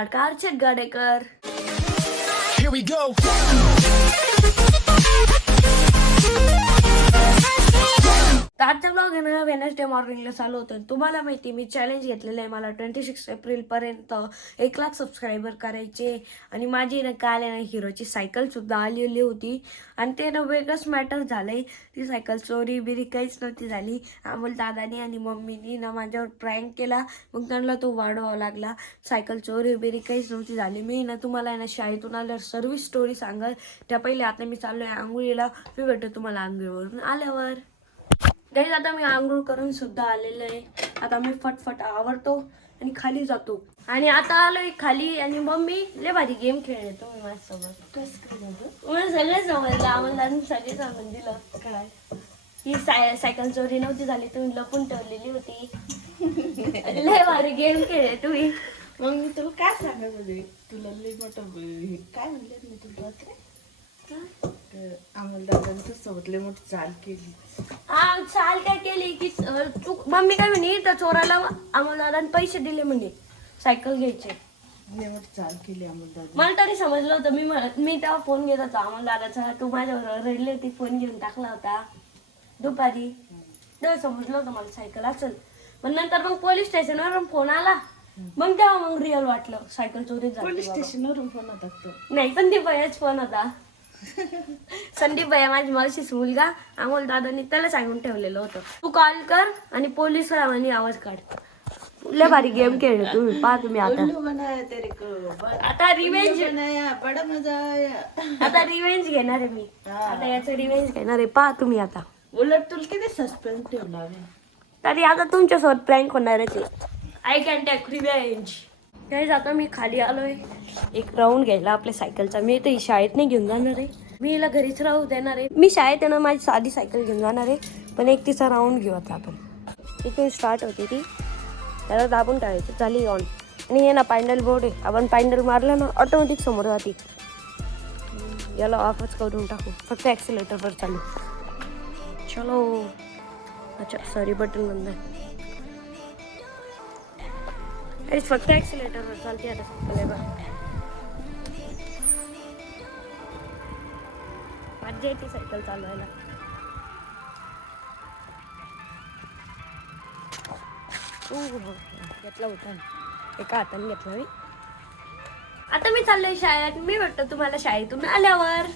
लाडका अर्चट Gadekar. Here we go. तर आजचा ब्लॉग आहे ना वेनसडे मॉर्निंगला चालू होतं. तुम्हाला माहिती मी चॅलेंज घेतलेलं आहे. मला 26 एप्रिलपर्यंत 1,00,000 सबस्क्रायबर करायचे. आणि माझी ना काल आहे ना हिरोची सायकलसुद्धा आलेली होती. आणि ते ना वेगळंच मॅटर झालं आहे. ती सायकल चोरी बिरी काहीच नव्हती झाली. अमोल दादानी आणि मम्मीनी ना माझ्यावर प्रँक केला. मग त्यांना तो वाढवावा लागला. सायकल चोरी बिरी काहीच नव्हती झाली. मी ना तुम्हाला आहे ना शाळेतून आल्यावर सर्व स्टोरी सांगाल. त्या पहिले आता मी चाललो आहे आंघोळीला. मी भेटतो तुम्हाला आंघोळीवरून आल्यावर. गाईज आता मी आंघोळ करून सुद्धा आलेलं आहे. आता मी फटफट आवरतो आणि खाली जातो. आणि आता आलोय खाली आणि मम्मी लय भारी गेम खेळले तुम्ही माझ्यासोबत. मला सगळं समजलं. आम्हाला सगळे सांगून दिलं काय ही सायकल चोरी नव्हती झाली. तुम्ही लपून ठेवलेली होती. लय भारी गेम खेळले तुम्ही. मग मी तुला काय सांगायचं म्हणजे तुला लई मोठं काय म्हणले मी तुला अंमलदारांच्या सोबत लई मोठी चाल केली. हा चाल काय केली की तू मम्मी काय म्हणे त्या चोराला अंमलदारांनी पैसे दिले म्हणे सायकल घ्यायचे. लई मोठी चाल केली अंमलदार. मला तरी समजलं होतं. मी तेव्हा फोन घेत होता अंमलदाराचा. तू माझ्यावर रडली होती. फोन घेऊन टाकला होता दुपारी. तेव्हा समजलं होतं मला सायकल असेल. पण नंतर मग पोलीस स्टेशनवर फोन आला. मग तेव्हा मग रिअल वाटलं सायकल चोरी झाली. पोलीस स्टेशनवरून फोन होता तो. नाही संदीप भैयाच फोन होता. संदीप भैया माझी मावशीच मुलगा. अमोल दादानी त्याला सांगून ठेवलेलं होतं तू कॉल कर आणि पोलीस आणि आवाज काढ. लय भारी गेम खेळले तुम्ही. पहा तुम्ही आता. उल्लू बनाया तेरे को. आता रिवेंज बनाया बडा मजा आया. आता रिवेंज घेणार आहे मी. आता याचं रिवेंज घेणार आहे. पहा तुम्ही आता. उलट तुला किती सस्पेन्स ठेवला तरी आता तुमच्यासोबत प्रँक होणारच आहे. I can take revenge. Guys आता मी खाली आलोय एक राऊंड घ्यायला आपल्या सायकलचा. मी तर शाळेत नाही घेऊन जाणार आहे. मी हिला घरीच राहू देणार आहे. मी शाळेत आहे ना माझी साधी सायकल घेऊन जाणार आहे. पण एक तिचा राऊंड घेऊ आता आपण. इथून स्टार्ट होती ती. त्याला दाबून टाळायची झाली ऑन. आणि हे ना पॅन्डल बोर्ड आहे. आपण पॅन्डल मारलं ना ऑटोमॅटिक समोर जाते. याला ऑफच करून टाकू. फक्त ॲक्सिलेटरवर चालू. चलो. अच्छा सॉरी बटन बंद आहे. अरे फक्त ॲक्सिलेटरवर चालते आता सायकल. मज्जा येते सायकल चालवायला. घेतला होता एका हाताने घेतला मी. आता मी चाललोय शाळेत. मी भेटतो तुम्हाला शाळेतून आल्यावर.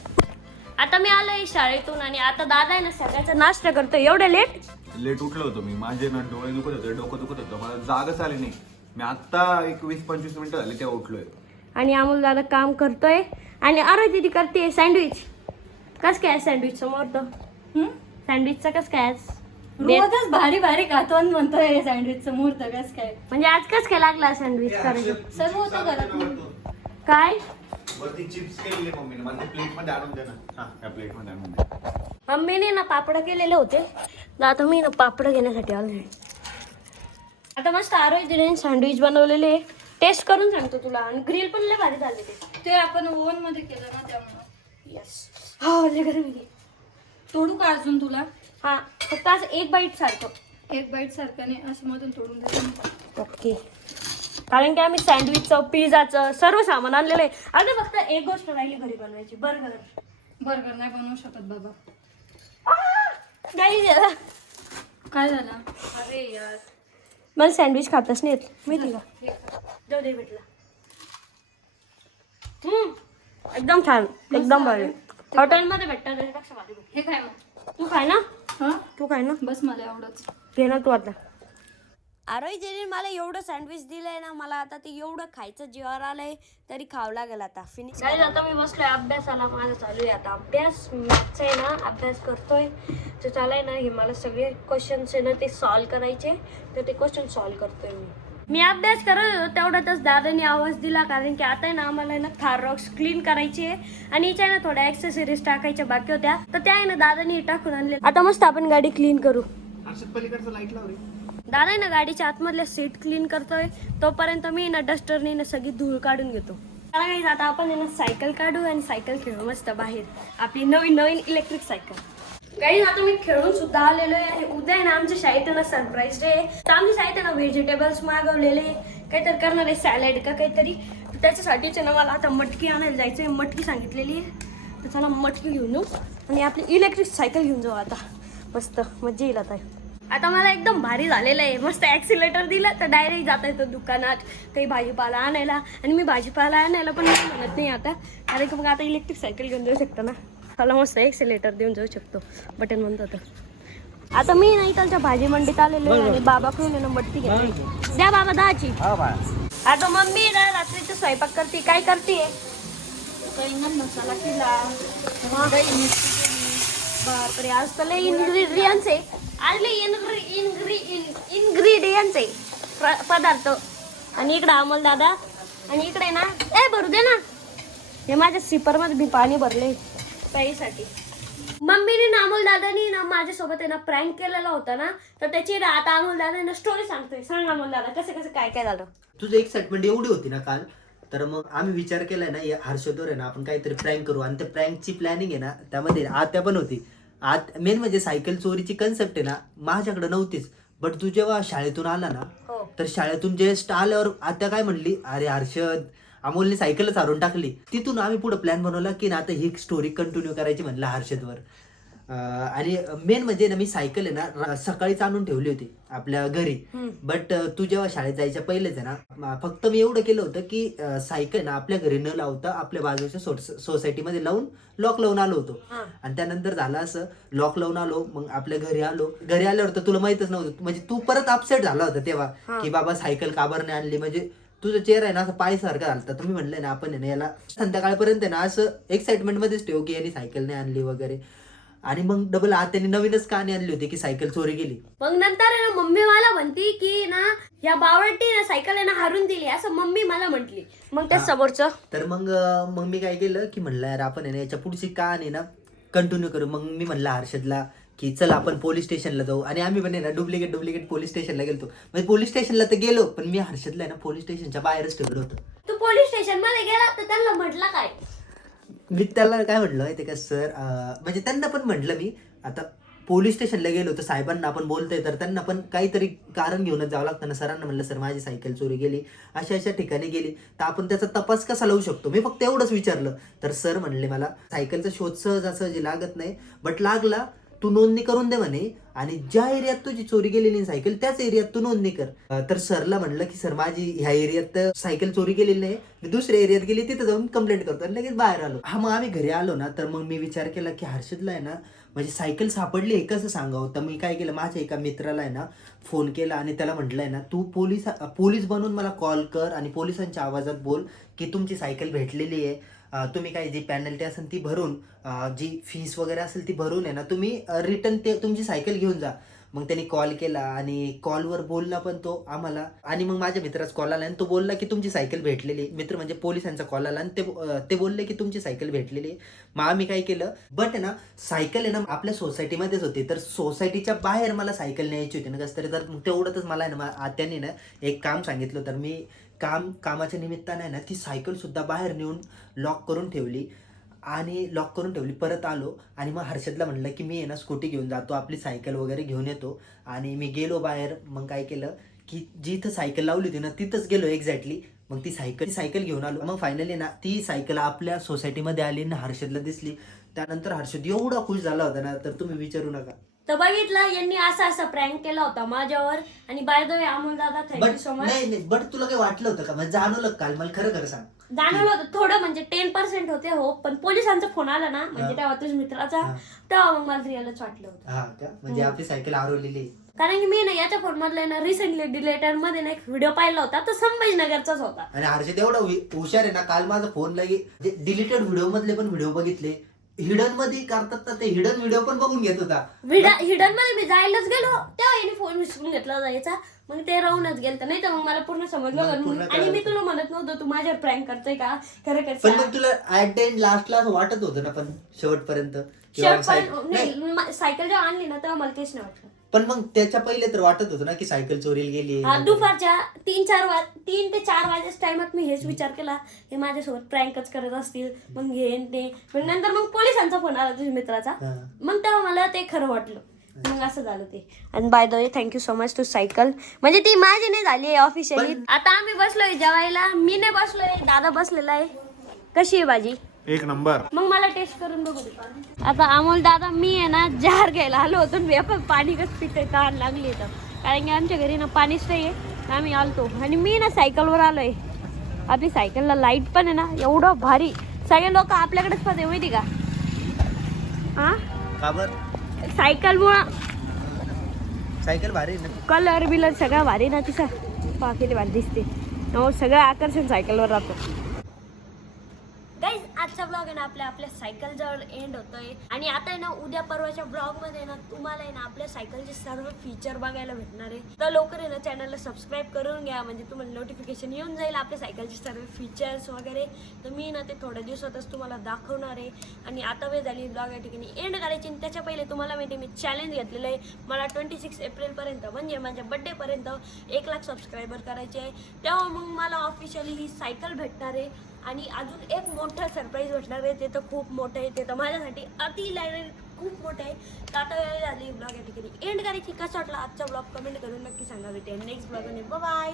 आता मी आलोय शाळेतून आणि आता दादा आहे ना सगळ्याचा नाश्ता करतो. एवढं लेट उठलो होतो मी. माझे ना डोळे दुखत होते, डोकं दुखत होतं. मला जागच आली नाही. मी आता एक 20-25 मिनिटं झाली तेव्हा उठलोय. आणि अमोल दादा काम करतोय आणि अरे दीदी करते सँडविच. कस काय सँडविच समोर तर सँडविचचा कस काय रोजच भारी भारी खातो आणि म्हणतोय सँडविचचं मुहूर्त कस काय. म्हणजे आज कस काय लागला सँडविच करायचं. सर्व होतं घरात. काय वरती चिप्स केलेले मम्मीने. मला प्लेट मध्ये आणून दे ना. हा त्या प्लेट मध्ये आणून दे. मम्मीने ना पापड केलेले होते. तर आता मी ना पापड घेण्यासाठी आलोय. आता मस्त आरोग्य सँडविच बनवलेले. टेस्ट करून सांगतो तुला. आणि ग्रिल पण लय भारी झाले ते आपण ओव्हन मध्ये केलं ना त्यामुळे. यस. हो लय गरम आहे. तोडू का अजून तुला. हा फक्त असं एक बाईट सारखं. एक बाईट सारख्याने अशी मधून तोडून द्यायचं. ओके. कारण की आम्ही सँडविचचं पिझ्झाचं सर्व सामान आणलेलं आहे. आता फक्त एक गोष्ट राहिली घरी बनवायची. बर्गर. बर्गर नाही बनवू शकत बाबा. काय झालं. अरे यार मला सँडविच खातच नाही येत माहिती का. जाऊ दे भेटला. एकदम छान एकदम भारी. हॉटेलमध्ये भेटतात त्याच्यापेक्षा भारी भेटतं. हे काय मग. तू खाय ना. हा तू खाय ना. बस मला एवढंच. घे ना तू आता. अरे जेने मला एवढं सँडविच दिलंय ना. मला आता ते एवढं खायचं जीवावर आलंय तरी खावं लागेल आता. फिनिश काय आता मी बसलोय अभ्यासाला. माझा चालू आहे आता अभ्यास. मॅथ्सचा आहे ना अभ्यास करतोय. तर चालाय ना हे मला सगळे क्वेश्चन्स आहे ना ते सॉल्व करायचे. तर ते क्वेश्चन सॉल्व करतोय मी अभ्यास करत होतो तेवढ्यातच दादाने आवाज दिला. कारण की आता आहे ना आम्हाला ना थार रॉक्स क्लीन करायचे आणि हिच्या ना थोड्या ॲक्सेसरीज टाकायच्या बाकी होत्या. तर त्या आहे ना दादाने टाकून आणले. आता मस्त आपण गाडी क्लीन करू. पलीकडचं लाईट लाव रे. दादा आहे ना गाडीच्या आतमधल्या सीट क्लीन करतोय. तोपर्यंत मी ना डस्टरने ना सगळी धूळ काढून घेतो. आता आपण आहे ना सायकल काढू आणि सायकल खेळू मस्त बाहेर. आपली नवीन इलेक्ट्रिक सायकल. काही आता मी खेळून सुद्धा आलेलो आहे. आणि उद्या आहे ना आमच्या शाळेत ना सरप्राईज डे आहे. तर आमच्या शाळेत ना व्हेजिटेबल्स मागवलेले. काहीतरी करणार आहे सॅलड का काहीतरी. त्याच्यासाठीच आहे ना मला आता मटकी आणायला जायचं आहे. मटकी सांगितलेली आहे तर चला मटकी घेऊन येऊ आणि आपली इलेक्ट्रिक सायकल घेऊन जाऊ आता. मस्त मजा येईल आता मला एकदम भारी झालेलं आहे. मस्त ॲक्सिलेटर दिलं तर डायरेक्ट जाता येतं दुकानात काही भाजीपाला आणायला. आणि मी भाजीपाला आणायला पण नाही म्हणत नाही आता, कारण की मग आता इलेक्ट्रिक सायकल घेऊन जाऊ शकतो ना. मला मस्त ॲक्सिलेटर देऊन जाऊ शकतो बटन म्हणतो तर. आता मी नाही त्यांच्या भाजी मंडीत आलेलो आहे आणि बाबाकडून ना मटकी घेतली. द्या बाबा 10ची. आता मम्मी ना रात्रीचा स्वयंपाक करते. काय करते? मसाला केला. बापरे आज तर लय इन्ग्रेडियंट्स आहे. आज लय इन्ग्रेडियंट्स आहे पदार्थ. आणि इकडे अमोल दादा आणि इकडे ना भरू दे ना. हे माझ्या सिपर मध्ये मी पाणी भरले प्यायसाठी. मम्मीने ना अमोल दादानी ना माझ्यासोबत आहे ना प्रँक केलेला होता ना, तर त्याची ना आता अमोल दादा ना स्टोरी सांगतोय. सांग अमोल दादा कसं कसं काय काय झालं. तुझं एक्साइटमेंट एवढी होती ना काल, तर मग आम्ही विचार केलाय ना या हर्षदवर आहे ना आपण काहीतरी प्रँक करू. आणि त्या प्रँकची प्लॅनिंग आहे ना त्यामध्ये आत्या पण होती. मेन म्हणजे सायकल चोरीची कन्सेप्ट आहे ना माझ्याकडे नव्हतीच. बट तू जेव्हा शाळेतून आला ना, तर शाळेतून जस्ट आल्यावर आत्या काय म्हणली, अरे हर्षद अमोलने सायकलच हारून टाकली. तिथून आम्ही पुढे प्लॅन बनवला की ना आता ही स्टोरी कंटिन्यू करायची म्हणलं हर्षदवर. आणि मेन म्हणजे ना मी सायकल आहे ना सकाळीच आणून ठेवली होती आपल्या घरी. बट तू जेव्हा शाळेत जायच्या पहिलेच आहे ना फक्त मी एवढं केलं होतं की सायकल ना आपल्या घरी न लावता आपल्या बाजूच्या सोसायटीमध्ये लावून लॉक लावून आलो होतो. आणि त्यानंतर झालं असं, लॉक लावून आलो, मग आपल्या घरी आलो. घरी आल्यावर तर तुला माहितच नव्हतं, म्हणजे तू परत अपसेट झाला होता तेव्हा की बाबा सायकल का बरं नाही आणली. म्हणजे तुझा चेहरा आहे ना असं पायसारखा झालता. तुम्ही म्हणलंय ना आपण आहे ना याला संध्याकाळपर्यंत ना असं एक्साइटमेंट मध्येच ठेवू की यांनी सायकल नाही आणली वगैरे. आणि मग डबल आत्याने नवीनच कहाणी आणली होती की सायकल चोरी गेली. मग नंतर आहे ना मम्मी मला म्हणती की ना या बावळटी ना सायकल आहे ना हारून दिली असं मम्मी मला म्हटली. मग त्या समोरचं तर मग मी काय केलं की म्हणलं यार आपण आहे ना याच्या पुढची कहाणी ना कंटिन्यू करू. मग मी म्हणलं हर्षदला की चल आपण पोलीस स्टेशनला जाऊ. आणि आम्ही पण आहे ना डुप्लिकेट पोलीस स्टेशनला गेलो. म्हणजे पोलीस स्टेशनला तर गेलो, पण मी हर्षदला आहे ना पोलीस स्टेशनच्या बाहेरच ठेवलं होतं. तू पोलीस स्टेशन मध्ये गेला तर त्यांना म्हटलं काय? मी त्याला काय म्हटलं माहिती का सर, म्हणजे त्यांना पण म्हटलं मी आता पोलीस स्टेशनला गेलो तर साहेबांना आपण बोलतोय तर त्यांना पण काहीतरी कारण घेऊनच जावं लागतं ना. सरांना म्हणलं सर माझी सायकल चोरी गेली, अशा ठिकाणी गेली, तर आपण त्याचा तपास कसा लावू शकतो. मी फक्त एवढंच विचारलं. तर सर म्हणले मला सायकलचा शोध सहजासहजी लागत नाही, बट लागला तू नोंदणी करून दे म्हणे. आणि ज्या एरियात तुझी चोरी गेलेली सायकल त्याच एरियात तू नोंदणी कर. तर सरला म्हणलं की सर माझी ह्या एरियात सायकल चोरी गेलेली नाही, मी दुसऱ्या एरियात गेली तिथे जाऊन कंप्लेंट करतो. आणि लगेच बाहेर आलो. मग आम्ही घरी आलो ना, तर मग मी विचार केला की हर्षदला आहे ना म्हणजे सायकल सापडली हे कसं सांगावं. तर मी काय केलं, माझ्या एका मित्राला आहे ना फोन केला आणि त्याला म्हटलंय ना तू पोलीस बनून मला कॉल कर आणि पोलिसांच्या आवाजात बोल की तुमची सायकल भेटलेली आहे. तुम्ही काय जी पेनल्टी असेल ती भरून, जी फीस वगैरे असेल ती भरून आहे ना तुम्ही रिटर्न ते तुमची सायकल घेऊन जा. मग त्यांनी कॉल केला आणि कॉलवर बोलला पण तो आम्हाला. आणि मग माझ्या मित्राचा कॉल आला आणि तो बोलला की तुमची सायकल भेटलेली. मित्र म्हणजे पोलिसांचा कॉल आला आणि ते बोलले की तुमची सायकल भेटलेली. मग आम्ही काय केलं, बट आहे ना सायकल आहे ना आपल्या सोसायटीमध्येच होती, तर सोसायटीच्या बाहेर मला सायकल न्यायची होती ना कसं तरी. तर तेवढंच मला आहे ना आत्याने ना एक काम सांगितलं. तर मी कामाच्या निमित्ताने आहे ना ती सायकल सुद्धा बाहेर नेऊन लॉक करून ठेवली. परत आलो आणि मग हर्षदला म्हणलं की मी आहे ना स्कूटी घेऊन जातो, आपली सायकल वगैरे घेऊन येतो. आणि मी गेलो बाहेर. मग काय केलं की जिथं सायकल लावली होती ना तिथंच गेलो एक्झॅक्टली. मग ती सायकल घेऊन आलो. मग फायनली ना ती सायकल आपल्या सोसायटीमध्ये आली ना हर्षदला दिसली. त्यानंतर हर्षद एवढा खुश झाला होता ना, तर तुम्ही विचारू नका. तर बघितलं यांनी असा प्रँक केला होता माझ्यावर. आणि बाय द वे अमोल दादा थँक्यू सो मच. नाही बट तुला काही वाटलं होतं का, म्हणजे जाणवलं काल मला खरं सांग. जाणवलं होतं थोडं, म्हणजे 10% होते हो. पण पोलिसांचा फोन आला ना म्हणजे तेव्हा तुझ्या मित्राचा, तेव्हा मग मला रिअलच वाटलं होतं. हा का, म्हणजे आपली सायकल हरवलेली. कारण की मी ना याच्या फोन मधला ना रिसेंटली डिलेटर मध्ये ना एक व्हिडिओ पाहिला होता, तो संभाजीनगरचाच होता. आणि हर्षद एवढा हुशार आहे ना, काल माझा फोन लगे डिलीटेड व्हिडिओ मधले पण व्हिडिओ बघितले. हिडन मध्ये करतात तर ते हिडन व्हिडिओ पण बघून घेत होता. हिडन मध्ये मी जायलाच गेलो तेव्हा याने फोन विसरून घेतला जायचा. मग ते राहूनच गेलं, नाही तर मग मला पूर्ण समजलं. आणि मी तुला म्हणत नव्हतं तू माझ्यावर प्रँक करतोय का, खरं पण करते. मग तुला ऍट द एंड लास्टला वाटत होतं ना पण शेवटपर्यंत सायकल जेव्हा आणली ना तेव्हा मला तेच नाही वाटलं. पण मग त्याच्या पहिले तर वाटत होतं ना की सायकल चोरीला गेली. दुपारच्या 3 ते 4 वाजेच्या टाइमात मी हेच विचार केला हे माझ्यासोबत प्रँकच करत असतील. मग घेईन ते. पण नंतर मग पोलिसांचा फोन आला तुझ्या मित्राचा. मग तेव्हा मला ते खरं वाटलं मग असं झालं ते. आणि by the way thank you so much to cycle. म्हणजे ती माझी नाही झाली ऑफिशियली. आता आम्ही बसलोय जेवायला. मी नाही बसलोय, दादा बसलेला आहे. कशी आहे भाजी? एक नंबर. मग मला टेस्ट करून बघू दे. आता अमोल दादा मी आहे ना जार घ्यायला आलो होतो. मी आपण पाणी कसं पितंय तहान लागली तर, कारण की आमच्या घरी ना पाणीच नाही आहे. आम्ही आलतो आणि मी ना सायकलवर आलोय. आपली सायकलला लाईट पण आहे ना एवढं भारी. सगळे लोक आपल्याकडेच पाहते माहिती का? हा का बरं? सायकलमुळं सायकल भारी ना. कलर बिलर सगळं भारी ना तिचा. किती भारी दिसते. सगळं आकर्षण सायकलवर राहतं. गाईज आजचा ब्लॉग आहे ना आपल्या सायकल जवळ एंड होतोय. आणि आता आहे ना उद्या परवाच्या ब्लॉग मध्ये ना तुम्हाला आहे ना आपल्या सायकलचे सर्व फीचर बघायला भेटणार आहे. तर लवकर आहे ना चॅनलला सबस्क्राईब करून घ्या, म्हणजे तुम्हाला नोटिफिकेशन येऊन जाईल आपल्या सायकलचे सर्व फीचर्स वगैरे. तर मी ना ते थोड्या दिवसातच तुम्हाला दाखवणार आहे. आणि आता वेळ झाली ब्लॉग या ठिकाणी एंड करायची. आणि त्याच्या पहिले तुम्हाला माहिती मी चॅलेंज घेतलेलं आहे. मला 26 एप्रिलपर्यंत म्हणजे माझ्या बड्डेपर्यंत 1 लाख सबस्क्रायबर करायचे आहे. तेव्हा मग मला ऑफिशियली ही सायकल भेटणार आहे. आणि अजून एक मोठं सरप्राईज भेटणार आहे. ते तर खूप मोठं आहे. ते तर माझ्यासाठी खूप मोठं आहे. तर आता वेळ झाली ब्लॉग या ठिकाणी एंड करायची. कसा वाटला आजचा ब्लॉग कमेंट करून नक्की सांगा. भेटेल नेक्स्ट ब्लॉग. बाय.